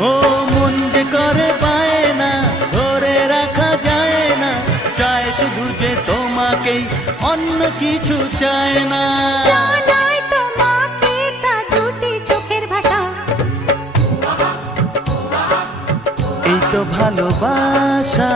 ও মন যে করে বায়না ধরে রাখা যায় না, চায় শুধু যে তোমাকেই, অন্য কিছু চায় না। জানাই তোমাকে তা দুটি চোখের ভাষা, এই তো ভালোবাসা।